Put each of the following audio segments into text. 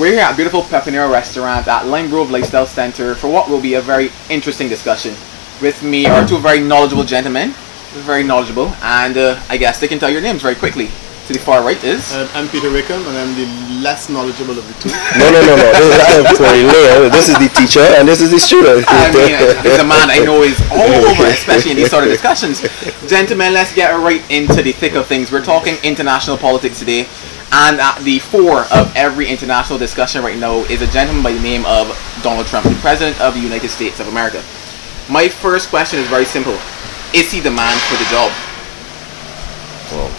We're here at beautiful Pepenero restaurant at Lime Grove Lifestyle Center for what will be a very interesting discussion. With me are two very knowledgeable gentlemen, very knowledgeable, and I guess they can tell your names very quickly. To the far right is... I'm Peter Wickham, and I'm the less knowledgeable of the two. No. This is the teacher, and this is the student. I mean, he's a man I know is all over, especially in these sort of discussions. Gentlemen, let's get right into the thick of things. We're talking international politics today. And at the fore of every international discussion right now is a gentleman by the name of Donald Trump, the President of the United States of America. My first question is very simple. Is he the man for the job? Well,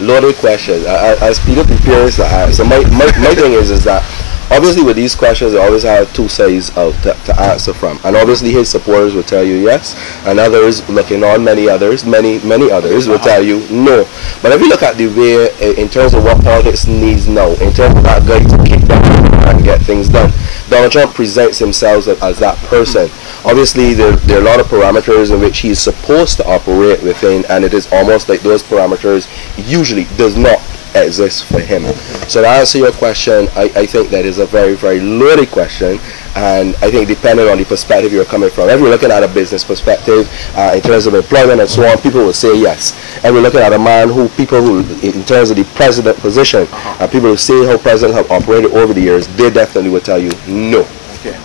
loaded question. As Peter prepares to answer, my thing is that obviously with these questions they always have two sides out to answer from, and obviously his supporters will tell you yes, and others, looking on many others will tell you no. But if you look at the way in terms of what politics needs now, in terms of that guy to kick down and get things done, Donald Trump presents himself as that person. Obviously there are a lot of parameters in which he is supposed to operate within, and it is almost like those parameters usually does not exist for him. So to answer your question, I think that is a very, very loaded question, and I think depending on the perspective you're coming from, if you're looking at a business perspective in terms of employment and so on, people will say yes. If we're looking at a man who in terms of the president position, and people who say how presidents have operated over the years, they definitely will tell you no. Okay.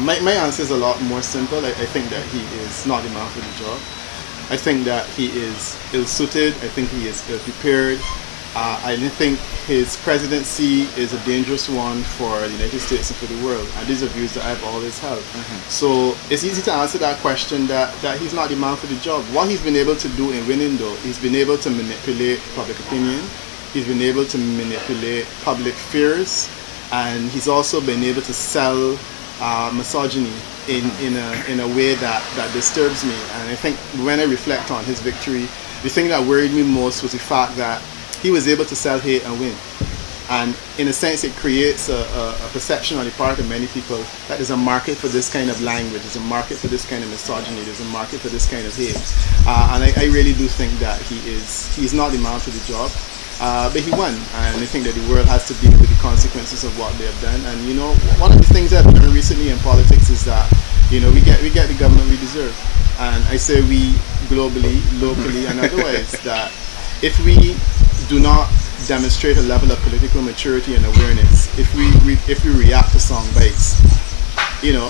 My answer is a lot more simple. I think that he is not the man for the job. I think that he is ill-suited. I think he is ill-prepared. I think his presidency is a dangerous one for the United States and for the world, and these are views that I've always held. So it's easy to answer that question that he's not the man for the job. What he's been able to do in winning, though, he's been able to manipulate public opinion, he's been able to manipulate public fears, and he's also been able to sell misogyny in a way that disturbs me. And I think when I reflect on his victory, the thing that worried me most was the fact that he was able to sell hate and win. And in a sense, it creates a perception on the part of many people that there's a market for this kind of language, there's a market for this kind of misogyny, there's a market for this kind of hate. And I really do think that he's not the man for the job. But he won, and I think that the world has to deal with the consequences of what they have done. And you know, one of the things that I've learned recently in politics is that, you know, we get the government we deserve. And I say we globally, locally, and otherwise, that if we do not demonstrate a level of political maturity and awareness, if we react to song bites, you know,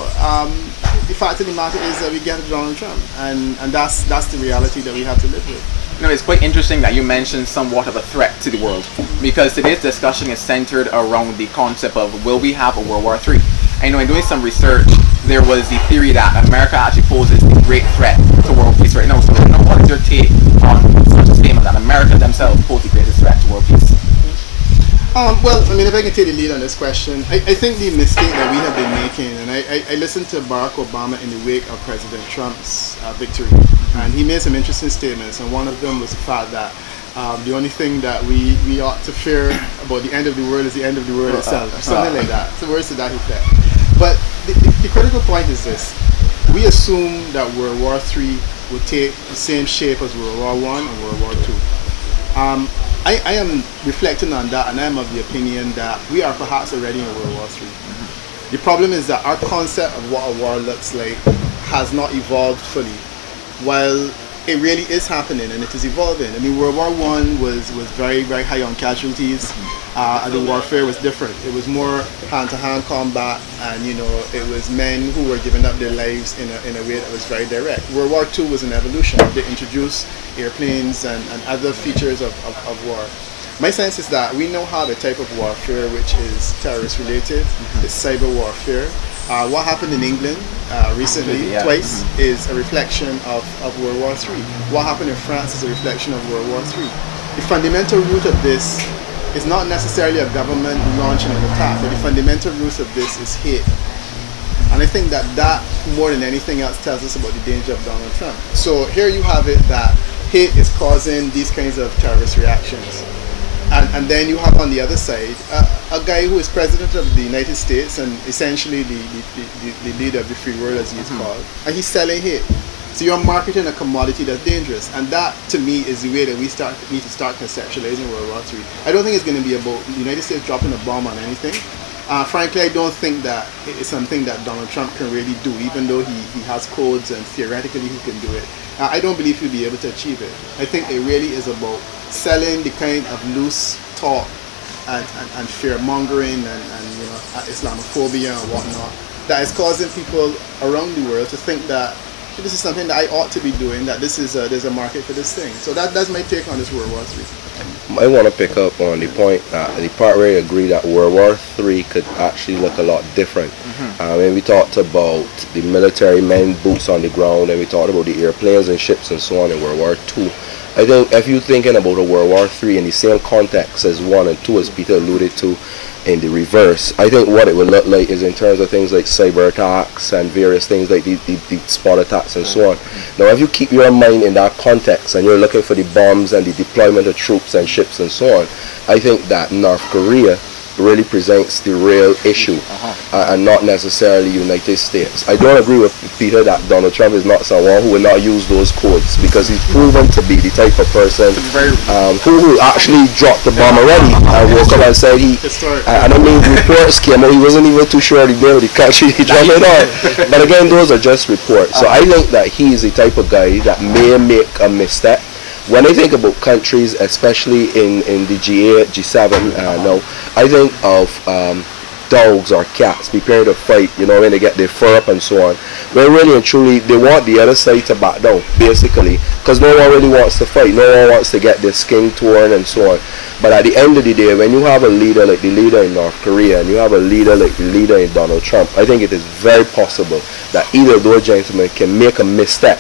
the fact of the matter is that we get Donald Trump, and that's the reality that we have to live with. You know, it's quite interesting that you mentioned somewhat of a threat to the world, because today's discussion is centered around the concept of will we have a World War III? I know in doing some research, there was the theory that America actually poses a great threat to world peace right now. So what is your take on such a statement that America themselves pose the greatest threat to world peace? Well, I mean, if I can take the lead on this question, I think the mistake that we have been making, and I listened to Barack Obama in the wake of President Trump's victory, and he made some interesting statements, and one of them was the fact that the only thing that we ought to fear about the end of the world is the end of the world itself, something like that. So words to that effect. But the critical point is this: we assume that World War III will take the same shape as World War I and World War II. I am reflecting on that, and I am of the opinion that we are perhaps already in World War III. The problem is that our concept of what a war looks like has not evolved fully, while it really is happening and it is evolving. I mean, World War I was very, very high on casualties. The warfare was different. It was more hand-to-hand combat, and you know, it was men who were giving up their lives in a way that was very direct. World War II was an evolution. They introduced airplanes and other features of war. My sense is that we now have a type of warfare which is terrorist-related. It's cyber warfare. What happened in England recently, twice, is a reflection of World War III. What happened in France is a reflection of World War III. The fundamental root of this is not necessarily a government launching an attack, but the fundamental root of this is hate. And I think that more than anything else tells us about the danger of Donald Trump. So here you have it that hate is causing these kinds of terrorist reactions. And then you have on the other side a guy who is president of the United States and essentially the leader of the free world, as he is called, and he's selling hate. So you're marketing a commodity that's dangerous, and that to me is the way that we need to start conceptualizing World War III. I don't think it's going to be about the United States dropping a bomb on anything. Frankly, I don't think that it's something that Donald Trump can really do, even though he has codes and theoretically he can do it. I don't believe he'll be able to achieve it. I think it really is about selling the kind of loose talk and fear-mongering and Islamophobia and whatnot that is causing people around the world to think that this is something that I ought to be doing, that there's a market for this thing. So that's my take on this World War III. I want to pick up on the point, the part where I agree that World War III could actually look a lot different. When we talked about the military men, boots on the ground, and we talked about the airplanes and ships and so on in World War II, I think if you're thinking about a World War III in the same context as 1 and 2, as Peter alluded to, in the reverse, I think what it would look like is in terms of things like cyber attacks and various things like the spot attacks and so on. Now, if you keep your mind in that context and you're looking for the bombs and the deployment of troops and ships and so on, I think that North Korea really presents the real issue and not necessarily United States. I don't agree with Peter that Donald Trump is not someone who will not use those codes, because he's proven to be the type of person who actually dropped the bomb already and woke up and said I don't mean reports came out, he wasn't even too sure the name of the country he dropped it on. But again, those are just reports. So I think that he's the type of guy that may make a misstep. When I think about countries, especially in the G8, G7 now, I think of dogs or cats preparing to fight, when they get their fur up and so on. Where really and truly, they want the other side to back down, basically, because no one really wants to fight. No one wants to get their skin torn and so on. But at the end of the day, when you have a leader like the leader in North Korea and you have a leader like the leader in Donald Trump, I think it is very possible that either of those gentlemen can make a misstep,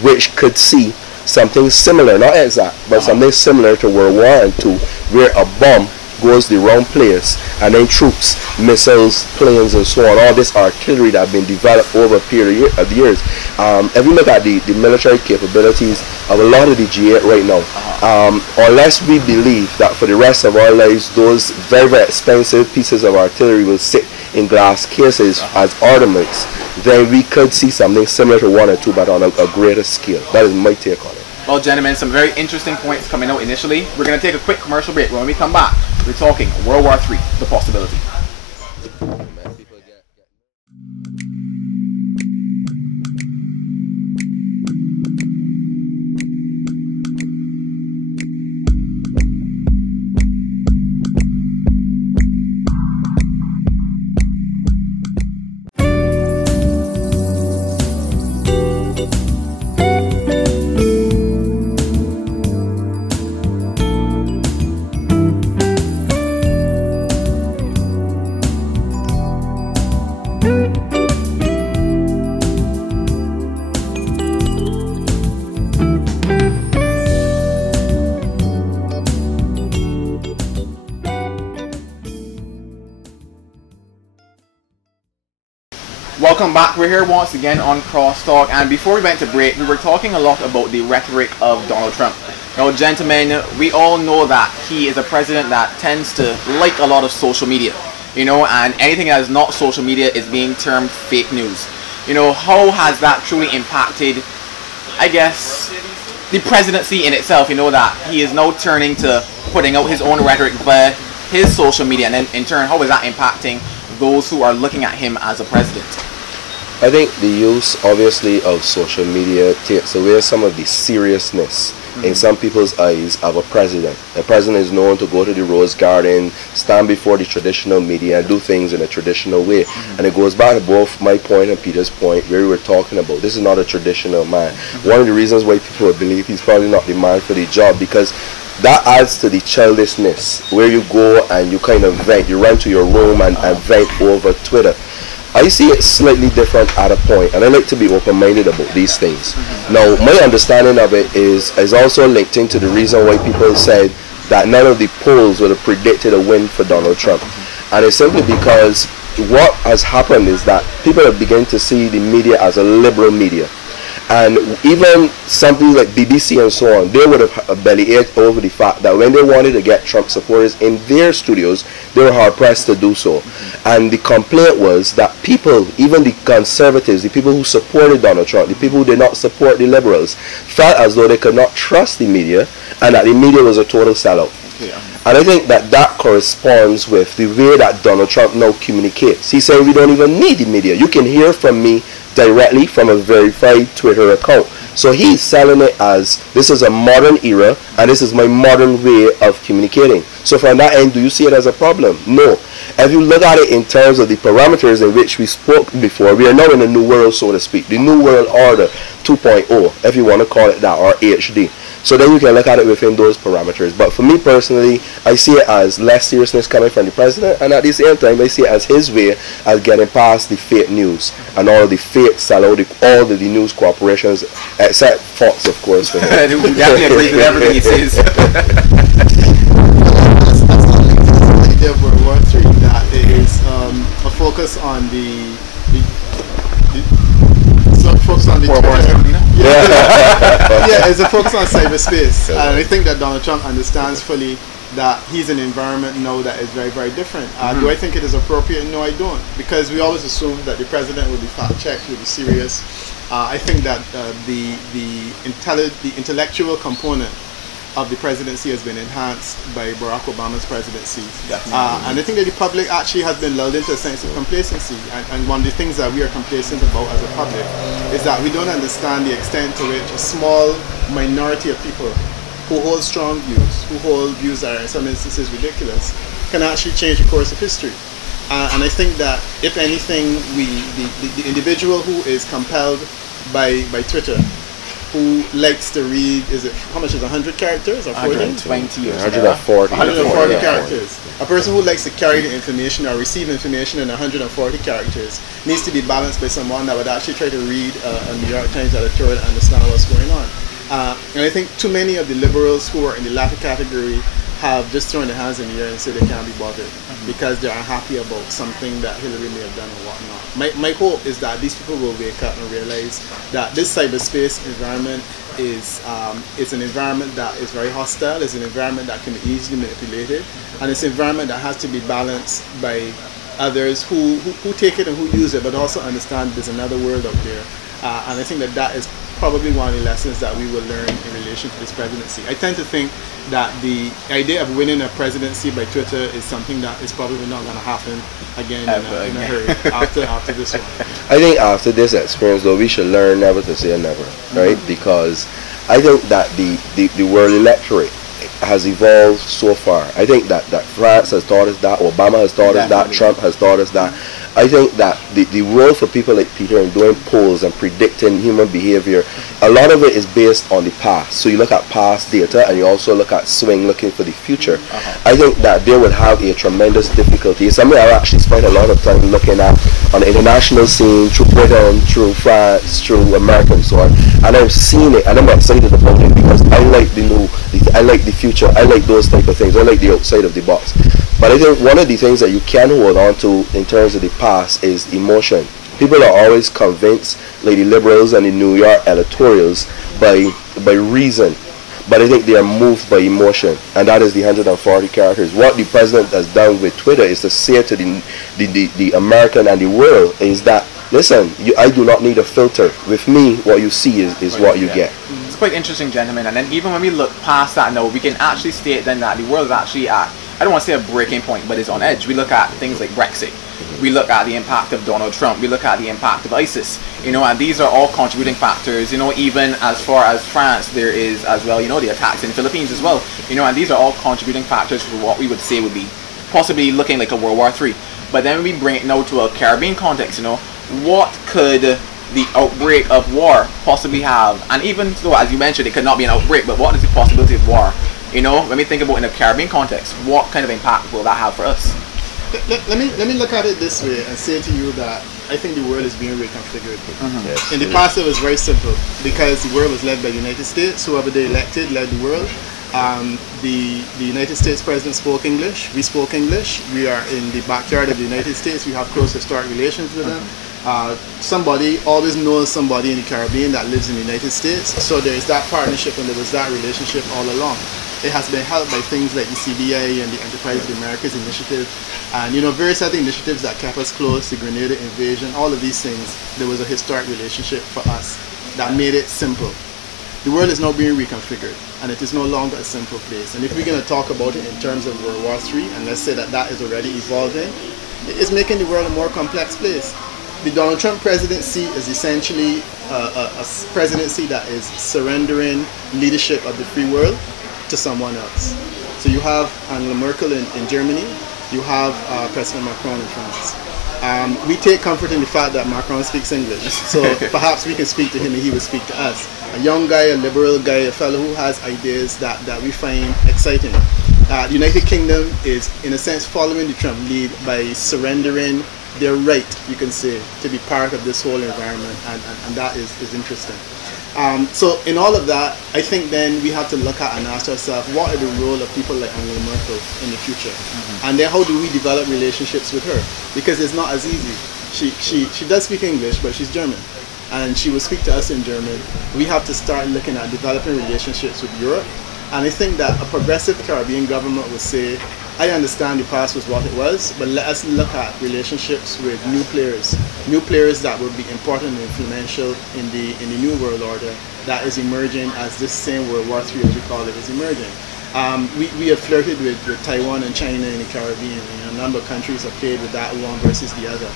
which could see something similar, not exact, but something similar to World War II, where a bomb goes the wrong place and then troops, missiles, planes and so on, all this artillery that have been developed over a period of years. If you look at the military capabilities of a lot of the G8 right now, unless we believe that for the rest of our lives those very, very expensive pieces of artillery will sit in glass cases as ornaments, then we could see something similar to 1 and 2, but on a greater scale. That is my take on it. Well, gentlemen, some very interesting points coming out initially. We're going to take a quick commercial break. When we come back, we're talking World War III, the possibility. Welcome back. We're here once again on Crosstalk, and before we went to break, we were talking a lot about the rhetoric of Donald Trump. Now, gentlemen, we all know that he is a president that tends to like a lot of social media, and anything that is not social media is being termed fake news. How has that truly impacted, I guess, the presidency in itself? That he is now turning to putting out his own rhetoric via his social media, and then in turn, how is that impacting those who are looking at him as a president? I think the use, obviously, of social media takes away some of the seriousness in some people's eyes of a president. A president is known to go to the Rose Garden, stand before the traditional media and do things in a traditional way. And it goes back to both my point and Peter's point where we were talking about this is not a traditional man. One of the reasons why people would believe he's probably not the man for the job, because that adds to the childishness where you go and you kind of vent, you run to your room and vent over Twitter. I see it slightly different at a point, and I like to be open-minded about these things. Now, my understanding of it is also linked into the reason why people said that none of the polls would have predicted a win for Donald Trump. And it's simply because what has happened is that people have begun to see the media as a liberal media. And even something like BBC and so on, they would have bellyached over the fact that when they wanted to get Trump supporters in their studios, they were hard pressed to do so. And the complaint was that people, even the conservatives, the people who supported Donald Trump, the people who did not support the liberals, felt as though they could not trust the media and that the media was a total sellout. Yeah. And I think that that corresponds with the way that Donald Trump now communicates. He said, we don't even need the media. You can hear from me directly from a verified Twitter account. So he's selling it as, this is a modern era and this is my modern way of communicating. So from that end, do you see it as a problem? No. If you look at it in terms of the parameters in which we spoke before, we are now in a new world, so to speak. The New World Order 2.0, if you want to call it that, or HD. So then you can look at it within those parameters. But for me personally, I see it as less seriousness coming from the president, and at the same time, I see it as his way of getting past the fake news and all the fake sellout, all the news corporations, except Fox, of course. For him. Who definitely agrees with everything he says. That's the idea of World War III, that is a focus on it's a focus on cyberspace, and I think that Donald Trump understands fully that he's in an environment now that is very, very different. Do I think it is appropriate? No, I don't, because we always assume that the president will be fact-checked, will be serious. I think that the intellectual component of the presidency has been enhanced by Barack Obama's presidency. And I think that the public actually has been lulled into a sense of complacency. And one of the things that we are complacent about as a public is that we don't understand the extent to which a small minority of people who hold strong views, who hold views that are in some instances ridiculous, can actually change the course of history. And I think that, if anything, the individual who is compelled by Twitter, who likes to read, how much is 100 characters or 40? 120 or 140. 140 characters. A person who likes to carry the information or receive information in 140 characters needs to be balanced by someone that would actually try to read a New York Times editorial and understand what's going on. And I think too many of the liberals who are in the latter category have just thrown their hands in the air and said they can't be bothered because they're unhappy about something that Hillary may have done or whatnot. My hope is that these people will wake up and realize that this cyberspace environment is an environment that is very hostile, it's an environment that can be easily manipulated, and it's an environment that has to be balanced by others who take it and who use it, but also understand there's another world out there. And I think that is probably one of the lessons that we will learn in relation to this presidency. I tend to think that the idea of winning a presidency by Twitter is something that is probably not going to happen again in a hurry after this one. I think after this experience, though, we should learn never to say never, right? Because I think that the world electorate has evolved so far. I think that France has taught us that, Obama has taught us that, Trump has taught us that. I think that the role for people like Peter in doing polls and predicting human behavior, a lot of it is based on the past. So you look at past data and you also look at swing looking for the future. I think that they would have a tremendous difficulty. It's something I actually spent a lot of time looking at on the international scene, through Britain, through France, through America and so on. And I've seen it and I'm excited about it because I like I like the future, I like those type of things, I like the outside of the box. But I think one of the things that you can hold on to in terms of the past is emotion. People are always convinced, like the liberals and the New York editorials, by reason. But I think they are moved by emotion, and that is the 140 characters. What the president has done with Twitter is to say to the American and the world is that, listen, I do not need a filter. With me, what you see is what you get. It's quite interesting, gentlemen. And then even when we look past that now, we can actually state then that the world is actually at, I don't want to say a breaking point, but it's on edge. We look at things like Brexit. We look at the impact of Donald Trump. We look at the impact of ISIS. And these are all contributing factors. Even as far as France, there is as well, the attacks in the Philippines as well. And these are all contributing factors for what we would say would be possibly looking like a World War III. But then when we bring it now to a Caribbean context, what could the outbreak of war possibly have? And even though, as you mentioned, it could not be an outbreak, but what is the possibility of war? When we think about in a Caribbean context, what kind of impact will that have for us? Let me look at it this way and say to you that I think the world is being reconfigured. Yes. In the past, it was very simple because the world was led by the United States. Whoever they elected led the world. The United States president spoke English. We spoke English. We are in the backyard of the United States. We have close historic relations with them. Somebody always knows somebody in the Caribbean that lives in the United States. So there is that partnership and there was that relationship all along. It has been helped by things like the CBI and the Enterprise of the Americas initiative, and various other initiatives that kept us close, the Grenada invasion, all of these things. There was a historic relationship for us that made it simple. The world is now being reconfigured, and it is no longer a simple place. And if we're going to talk about it in terms of World War III, and let's say that that is already evolving, it is making the world a more complex place. The Donald Trump presidency is essentially a presidency that is surrendering leadership of the free world to someone else. So you have Angela Merkel in Germany, you have President Macron in France. We take comfort in the fact that Macron speaks English, so perhaps we can speak to him and he will speak to us. A young guy, a liberal guy, a fellow who has ideas that we find exciting. The United Kingdom is, in a sense, following the Trump lead by surrendering their right, you can say, to be part of this whole environment, and that is interesting. So in all of that, I think then we have to look at and ask ourselves, what are the role of people like Angela Merkel in the future? And then how do we develop relationships with her? Because it's not as easy. She does speak English, but she's German. And she will speak to us in German. We have to start looking at developing relationships with Europe. And I think that a progressive Caribbean government would say, I understand the past was what it was, but let us look at relationships with new players that will be important and influential in the new world order that is emerging as this same World War III, as we call it, is emerging. We have flirted with Taiwan and China in the Caribbean. A number of countries have played with that one versus the other.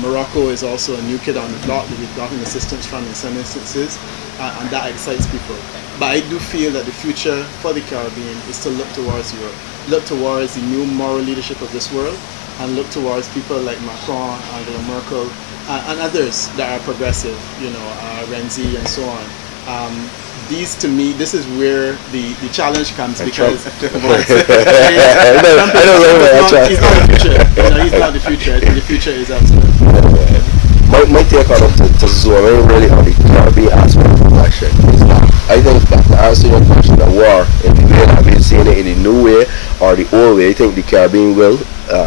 Morocco is also a new kid on the block that we've gotten assistance from in some instances, and that excites people. But I do feel that the future for the Caribbean is to look towards Europe, look towards the new moral leadership of this world, and look towards people like Macron, Angela Merkel, and others that are progressive, Renzi and so on. These, to me, this is where the challenge comes, because he's not the future. He's not the future. I think the future is elsewhere. My take on it to zoom in really on the Caribbean aspect of the question is that I think that to answer your question, the war, in the way that we've seen it in the new way or the old way, I think the Caribbean will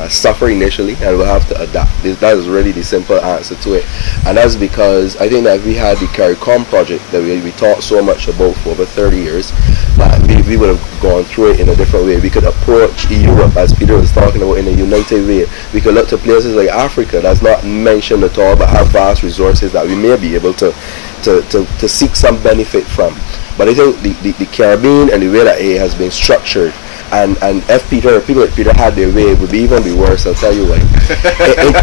suffer initially and will have to adapt. That is really the simple answer to it. And that's because I think that if we had the CARICOM project that we talked so much about for over 30 years, that we would have gone through it in a different way. We could approach Europe, as Peter was talking about, in a united way. We could look to places like Africa, that's not mentioned at all, but have vast resources that we may be able to seek some benefit from. But I think the Caribbean and the way that it has been structured, and if people like Peter had their way, it would even be worse, I'll tell you why.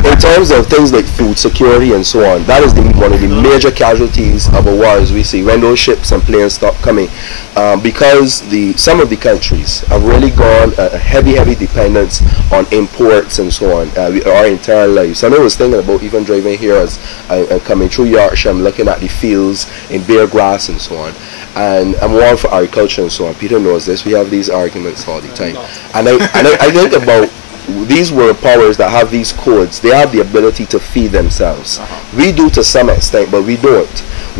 in terms of things like food security and so on, that is one of the major casualties of a war, as we see, when those ships and planes stop coming. Because some of the countries have really gone a heavy dependence on imports and so on, our entire lives. And I was thinking about even driving here as I'm coming through Yorkshire, I'm looking at the fields in bare grass and so on. And I'm all for agriculture and so on. Peter knows this. We have these arguments all the time. And I think about these world powers that have these codes. They have the ability to feed themselves. We do to some extent, but we don't.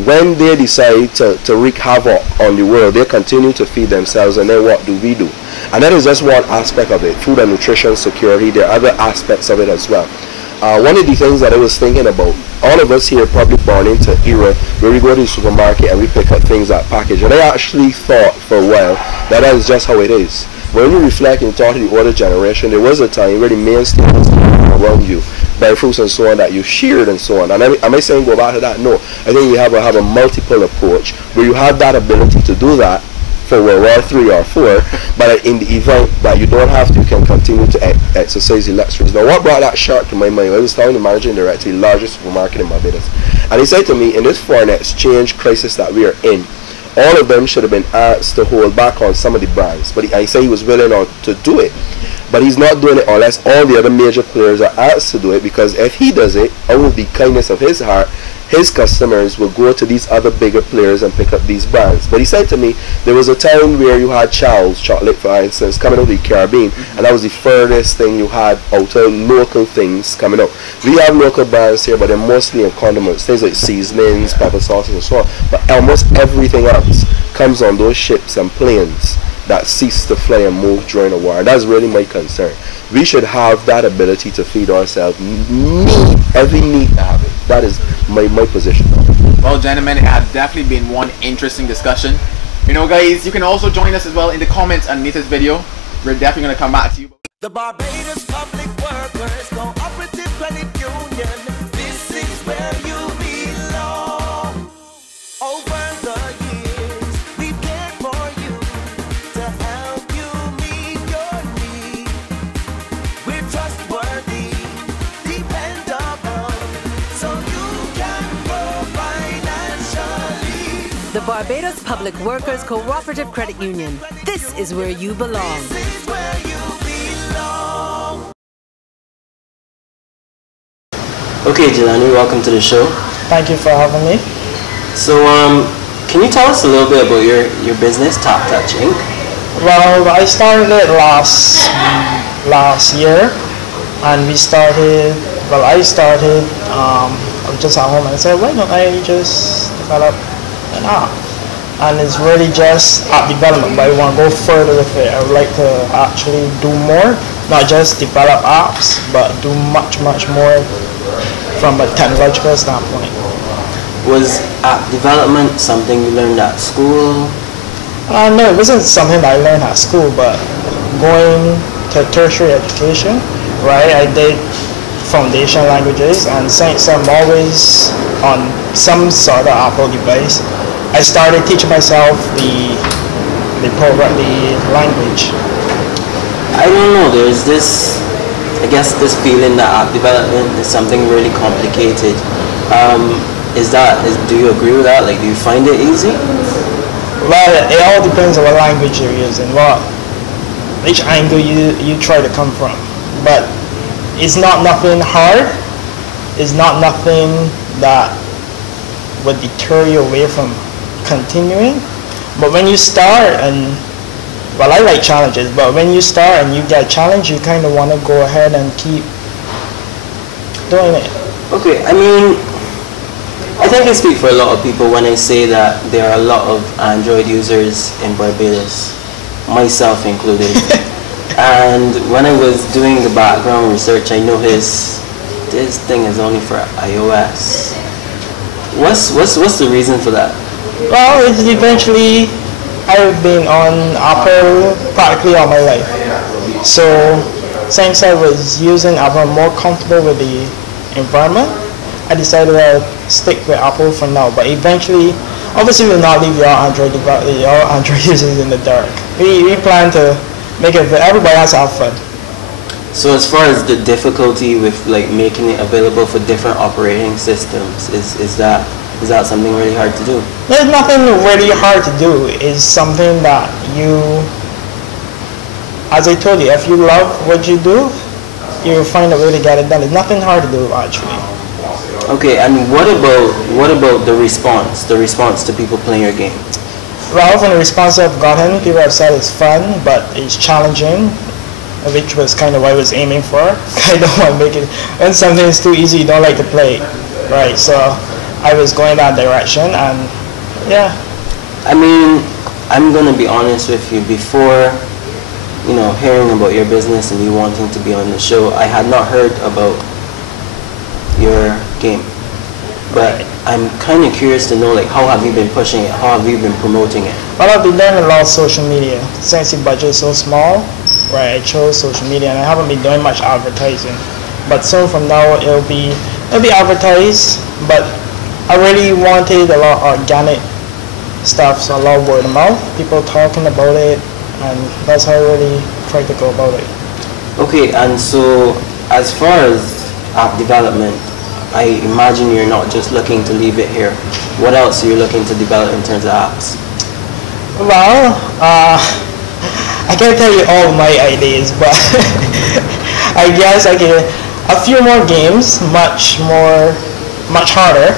When they decide to wreak havoc on the world, they continue to feed themselves, and then what do we do? And that is just one aspect of it, food and nutrition security. There are other aspects of it as well. One of the things that I was thinking about, all of us here probably born into era where we go to the supermarket and we pick up things that package. And I actually thought for a while that is just how it is. When you reflect and talk to the older generation, there was a time where the mainstay was around you, berry fruits and so on, that you shared and so on. And am I saying go back to that? No. I think we have a multiple approach where you have that ability to do that for World War 3 or 4, but in the event that you don't have to, you can continue to exercise the luxuries. Now, what brought that sharp to my mind? I was telling the managing director of the largest supermarket in Barbados, and he said to me, in this foreign exchange crisis that we are in, all of them should have been asked to hold back on some of the brands, but I say he was willing to do it. But he's not doing it unless all the other major players are asked to do it, because if he does it, out of the kindness of his heart, his customers will go to these other bigger players and pick up these brands. But he said to me, there was a time where you had Charles chocolate, for instance, coming out of the Caribbean, and that was the furthest thing you had out of local things coming out. We have local brands here, but they're mostly in condiments, things like seasonings, pepper sauces and so on. But almost everything else comes on those ships and planes that ceased to fly and move during the war. And that's really my concern. We should have that ability to feed ourselves. Every need to have it. That is my position. Well, gentlemen, it has definitely been one interesting discussion. You know, guys, you can also join us as well in the comments underneath this video. We're definitely going to come back to you. The Barbados Public Workers Cooperative Credit Union. This is where you belong. Over the years, we've cared for you to help you meet your needs. We're trustworthy, dependable, so you can grow financially. The Barbados Public Workers Cooperative Credit Union. This is where you belong. This is where you belong. Okay, Jelani, welcome to the show. Thank you for having me. So, can you tell us a little bit about your business, Top Touch Inc.? Well, I started it last year, and I started just at home and I said, why don't I just develop an app? And it's really just app development, but I want to go further with it. I would like to actually do more, not just develop apps, but do much more from a technological standpoint. Was app development something you learned at school? No, it wasn't something that I learned at school, but going to tertiary education, right, I did foundation languages, and since I'm always on some sort of Apple device, I started teaching myself the language. I don't know, there's this, I guess this feeling that app development is something really complicated. Do you agree with that? Like, do you find it easy? Well, it all depends on what language you're using, which angle you try to come from. But it's not nothing hard. It's not nothing that would deter you away from continuing. But when you start, and well, I like challenges, but when you start and you get challenged, you kind of want to go ahead and keep doing it. Okay, I mean, I think I speak for a lot of people when I say that there are a lot of Android users in Barbados, myself included. And when I was doing the background research, I noticed this thing is only for iOS. What's the reason for that? Well, it's eventually, I've been on Apple practically all my life. So since I was using Apple, I'm more comfortable with the environment. I decided I'll stick with Apple for now, but eventually, obviously we'll not leave your Android users in the dark. We plan to make it, everybody has to have fun. So as far as the difficulty with like making it available for different operating systems, is that something really hard to do? There's nothing really hard to do. It's something that you, as I told you, if you love what you do, you'll find a way to get it done. There's nothing hard to do, actually. Okay, and what about the response to people playing your game? Well, from the response I've gotten, people have said it's fun, but it's challenging, which was kind of what I was aiming for. I don't want to make it, when something is too easy, you don't like to play, right? So I was going that direction, and yeah. I mean, I'm gonna be honest with you. Before, hearing about your business and you wanting to be on the show, I had not heard about your game. But I'm kind of curious to know, like, how have you been pushing it? How have you been promoting it? Well, I've been doing a lot of social media. Since the budget is so small, right, I chose social media, and I haven't been doing much advertising. But soon from now, it'll be advertised, but I really wanted a lot of organic stuff, so a lot of word of mouth, people talking about it, and that's how I really try to go about it. Okay, and so as far as app development, I imagine you're not just looking to leave it here. What else are you looking to develop in terms of apps? Well, I can't tell you all my ideas, but I guess I can a few more games, much harder,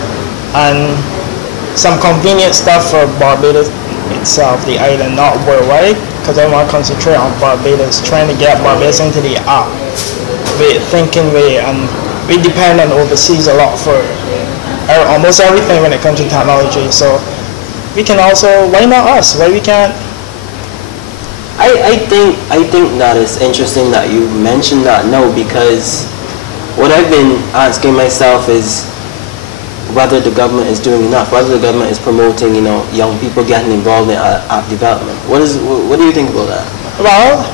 and some convenient stuff for Barbados itself, the island, not worldwide, because I want to concentrate on Barbados, trying to get Barbados into the app thinking way, and we depend on overseas a lot for almost everything when it comes to technology. So we can also, why not us? Why we can't I think that it's interesting that you mentioned that now, because what I've been asking myself is whether the government is doing enough, whether the government is promoting, young people getting involved in app development. What do you think about that? Well,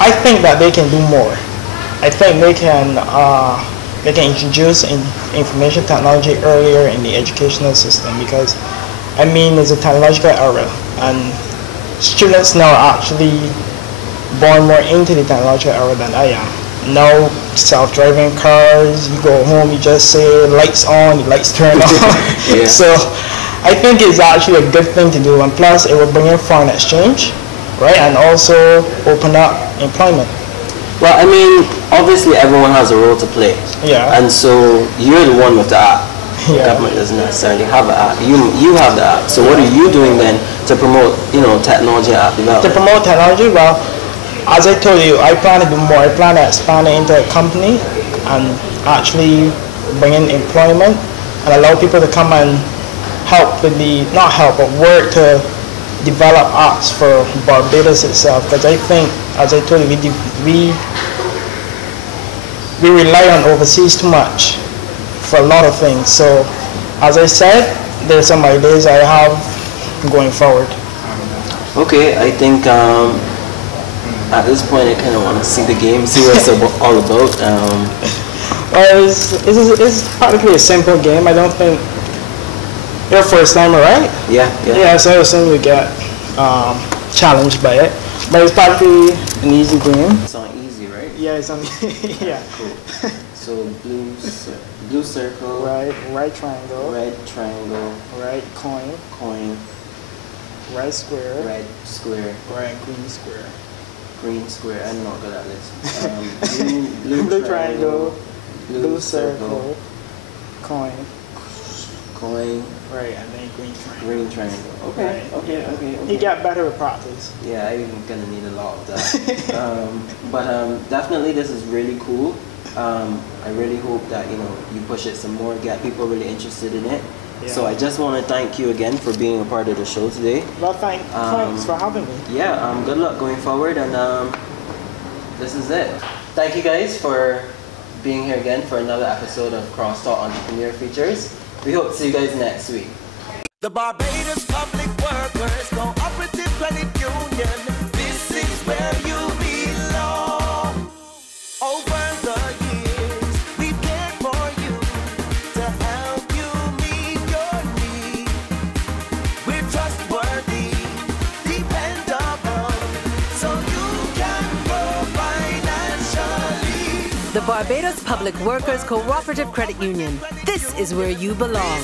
I think that they can do more. I think they can introduce information technology earlier in the educational system, because it's a technological era, and students now are actually born more into the technological era than I am. Now, self-driving cars, you go home, you just say lights on, the lights turn on. Yeah. So I think it's actually a good thing to do, and plus it will bring in foreign exchange, right, and also open up employment. Well, obviously everyone has a role to play. Yeah. And so you're the one with the app. The Yeah. government doesn't necessarily have an app. You have the app. So what are you doing then to promote, technology and app To development? promote technology, well, as I told you, I plan to do more. I plan to expand it into a company and actually bring in employment and allow people to come and help with not help, but work to develop apps for Barbados itself. Because I think, as I told you, we rely on overseas too much for a lot of things. So, as I said, there's some ideas I have going forward. Okay, I think at this point I kind of want to see the game, see what it's all about. Well, it's practically a simple game. I don't think you're first timer, right? Yeah. Yeah, so I assume you get challenged by it. But it's practically an easy game. It's on easy, right? Yeah, it's on. Yeah. Cool. So blue circle, Right triangle. red triangle, Right coin. coin, Right square. red square, Right green square. green square. I'm not good at this. Blue triangle. Blue circle. Coin. coin, Right, and then green triangle. green triangle. Okay, Right. okay. You get better with practice. Yeah, I'm gonna need a lot of that. But definitely this is really cool. I really hope that you push it some more, get people really interested in it. Yeah. So I just want to thank you again for being a part of the show today. Well, thanks for having me. Yeah, good luck going forward, and this is it. Thank you guys for being here again for another episode of Crosstalk Entrepreneur Features. We hope to see you guys next week. The Barbados Public Workers Cooperative Credit Union. This is where you belong. Over the years, we cared for you to help you meet your needs. We're trustworthy, dependable, so you can grow financially. The Barbados Public Workers Cooperative Credit Union. This is where you belong.